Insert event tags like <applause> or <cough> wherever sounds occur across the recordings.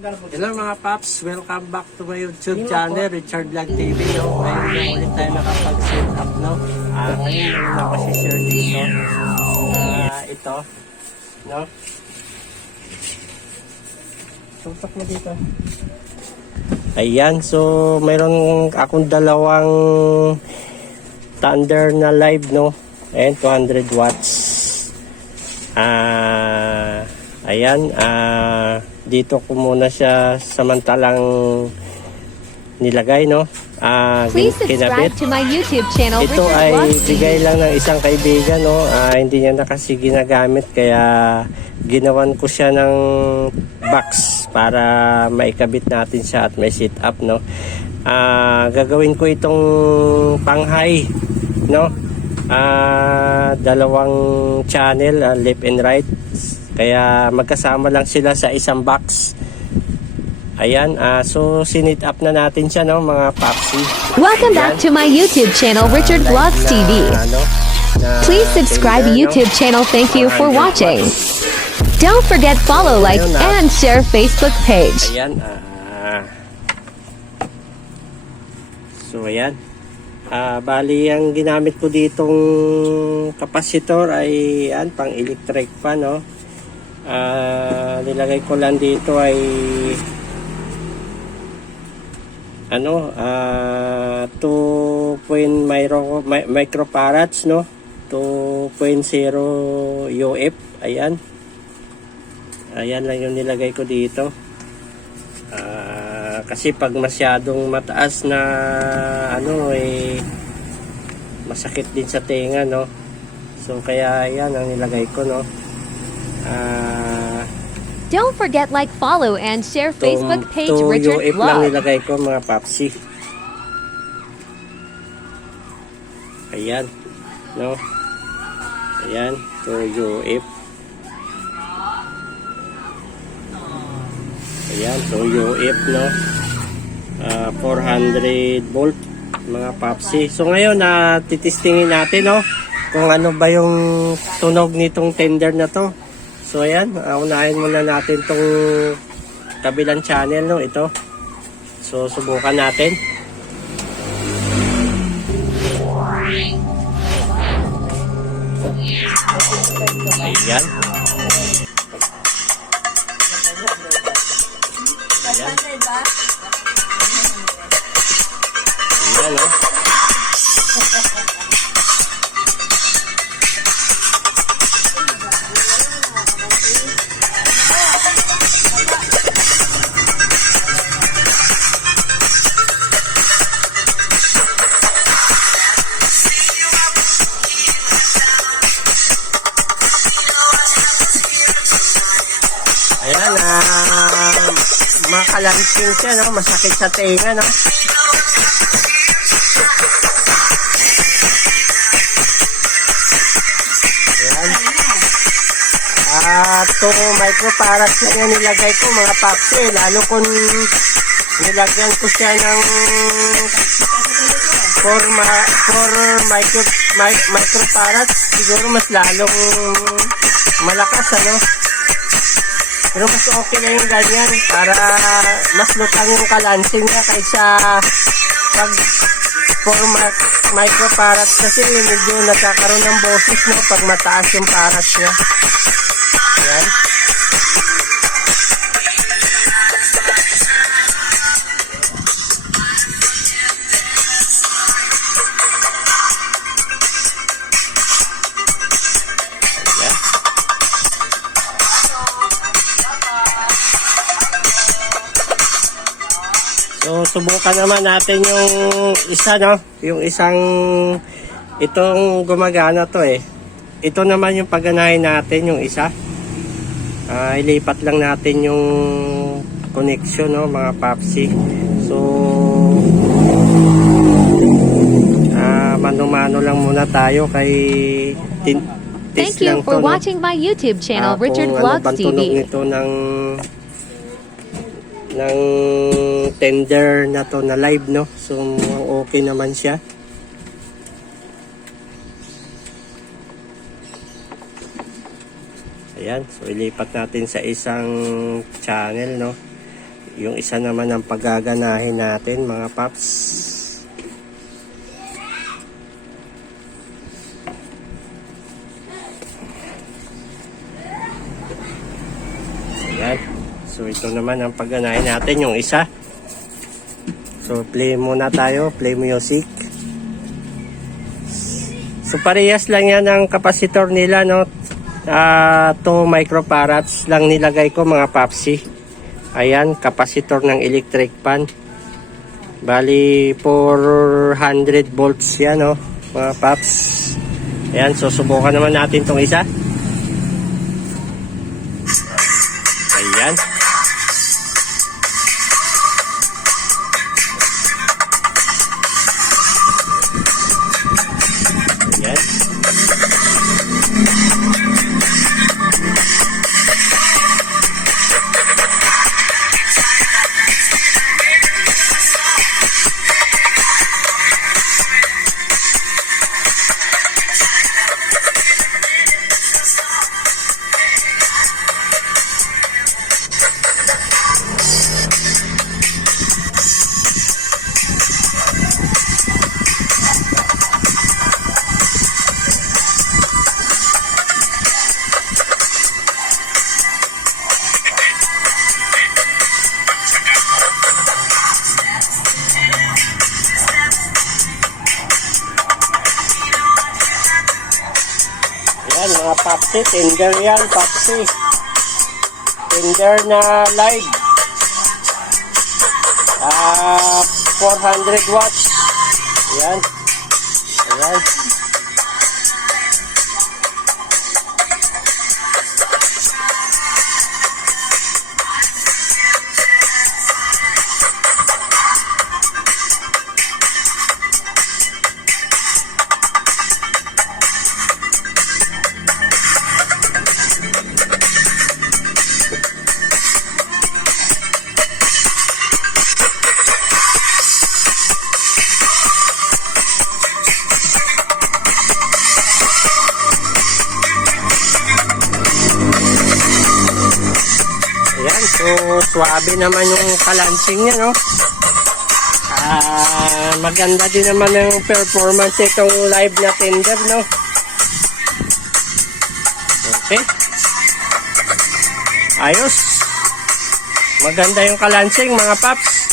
Hello mga paps, welcome back to my YouTube channel, Richard Vlog TV. No? Ngayon na ulit tayo nakapag-set up, no? Ah, ngayon ako si Sir dito. Ah, ito, no? Tutok mo dito. Ayan, so mayroon akong dalawang Thunder na live, no? Ayan, 200 watts. Ah, ayan, ah, dito ko muna siya samantalang nilagay, no? Ah, Please kinabit. subscribe to my YouTube channel, Ito Richard ay Vlogs bigay lang ng isang kaibigan, no? Ah, hindi niya na kasi ginagamit kaya ginawan ko siya ng box para maikabit natin siya at may sit up, no? Ah, gagawin ko itong pang-high, no? Ah, dalawang channel, ah, left and right. Kaya magkasama lang sila sa isang box. Ayan, ah, so sinit up na natin siya, no, mga papsi. Welcome back to my YouTube channel, Richard Live Vlogs na, TV. ano, na Please subscribe to Tinder, no? YouTube channel. Thank you for 100 watching. Don't forget follow, like, Ayun na. and share Facebook page. Ayan, ah. so, ayan. Ah, bali, ang ginamit ko ditong kapasitor ay yan, pang electric pa, no? Ah, nilagay ko lang dito ay ano, ah 2. micro, mi- microfarads, no? 2.0 UF, ayan. Ayan lang yung nilagay ko dito. Ah, kasi pag masyadong mataas na ano eh masakit din sa tenga no. So kaya ayan ang nilagay ko no. Ah, Don't forget like, follow, and share Facebook page, to Richard UF lang Vlog. nilagay ko mga papsi. Ayan. No. Ayan. To UF. Ayan. To UF no. Ah, 400 volt mga papsi. So ngayon na titistingin natin no kung ano ba yung tunog nitong tender na to. So ayan, uh, unahin muna natin tong kabilang channel no ito. So subukan natin. Ayan. Ayan. Ayan, no? Makalansing siya, no? Masakit sa tenga, no? Ayan. Ah, to microfarad siya na nilagay ko, mga papsi. Lalo kung nilagyan ko siya ng for, ma, for micro, mi, microfarad, siguro mas lalong malakas, ano? Pero mas okay na yung ganyan para mas lutang yung kalansing niya kaysa pag for ma- microfarad kasi medyo nagkakaroon ng boses no pag mataas yung parat niya. Yan. Ayan. Subukan naman natin yung isa, no? Yung isang, itong gumagana to eh. Ito naman yung pagganahin natin, yung isa. Ah, ilipat lang natin yung connection, no, mga papsi. So, ah, mano-mano lang muna tayo kay tin Thank you for to, no? watching my YouTube channel, Ah, Richard kung Vlogs ano TV. nito ng ng tender na to na live no so okay naman siya Ayan, so ilipat natin sa isang channel, no? Yung isa naman ang paggaganahin natin mga paps. Ayan. So ito naman ang pagganahin natin yung isa. So play muna tayo, play music. So parehas lang yan ang kapasitor nila no. Ah, 2 microfarads lang nilagay ko mga papsi. Ayan, kapasitor ng electric pan. Bali 400 volts yan no, mga paps. Ayan, so subukan naman natin tong isa. Ayan. Papsi, tender yan, papsi. Tender na live. Ah, 400 watts. Ayan. Ayan. So swabe naman yung kalansing niya, no? Ah, maganda din naman ang performance itong live na tender, no? Okay. Ayos. Maganda yung kalansing, mga paps.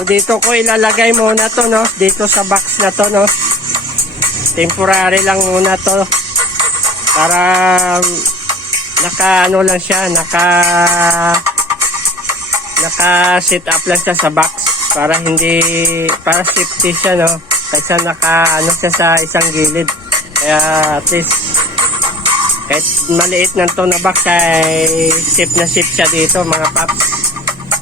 So dito ko ilalagay muna to no, dito sa box na to no. Temporary lang muna to para um, naka ano lang siya, naka naka set up lang siya sa box para hindi para safety siya no. Kaysa naka ano siya sa isang gilid. Kaya at least kahit maliit na to na box ay safe na safe siya dito mga paps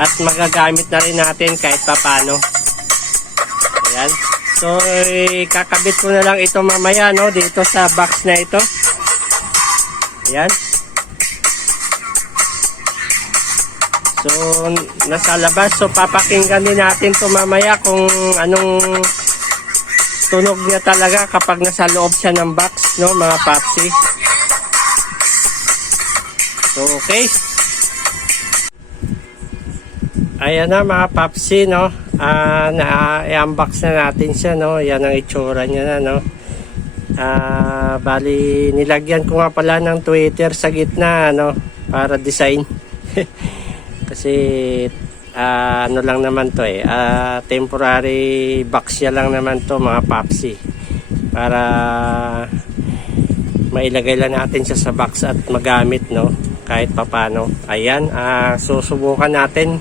at magagamit na rin natin kahit papano. Ayan. So, kakabit ko na lang ito mamaya, no, dito sa box na ito. Ayan. So, nasa labas. So, papakinggan din natin to mamaya kung anong tunog niya talaga kapag nasa loob siya ng box, no, mga papsi. So, okay. Ayan na mga papsi, no? Ah, na-unbox na natin siya, no? Yan ang itsura niya na, no? Ah, bali, nilagyan ko nga pala ng Twitter sa gitna, no? Para design. <laughs> Kasi, ah, ano lang naman to eh. Ah, temporary box siya lang naman to, mga papsi. Para mailagay lang natin siya sa box at magamit, no? Kahit papano. Ayan, ah, susubukan natin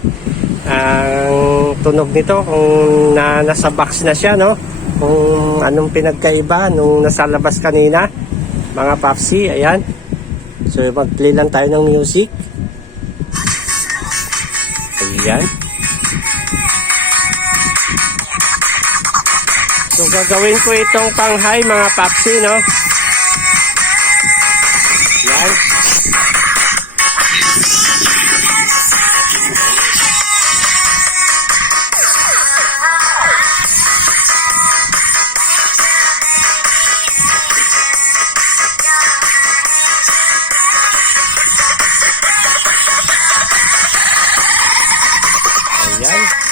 ang tunog nito kung na, nasa box na siya no? Kung anong pinagkaiba nung nasa labas kanina mga papsi ayan. So mag play lang tayo ng music. Ayan. So gagawin ko itong pang high mga papsi no? Ayan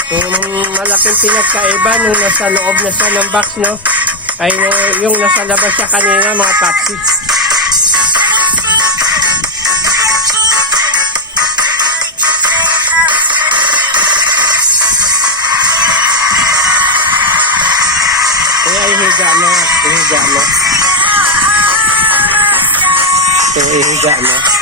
Yung malaking pinagkaiba nung nasa loob na siya ng box, no? Ay yung nasa labas siya kanina, mga papi. Kaya ihiga mo, ihiga mo. Ito, ihiga mo.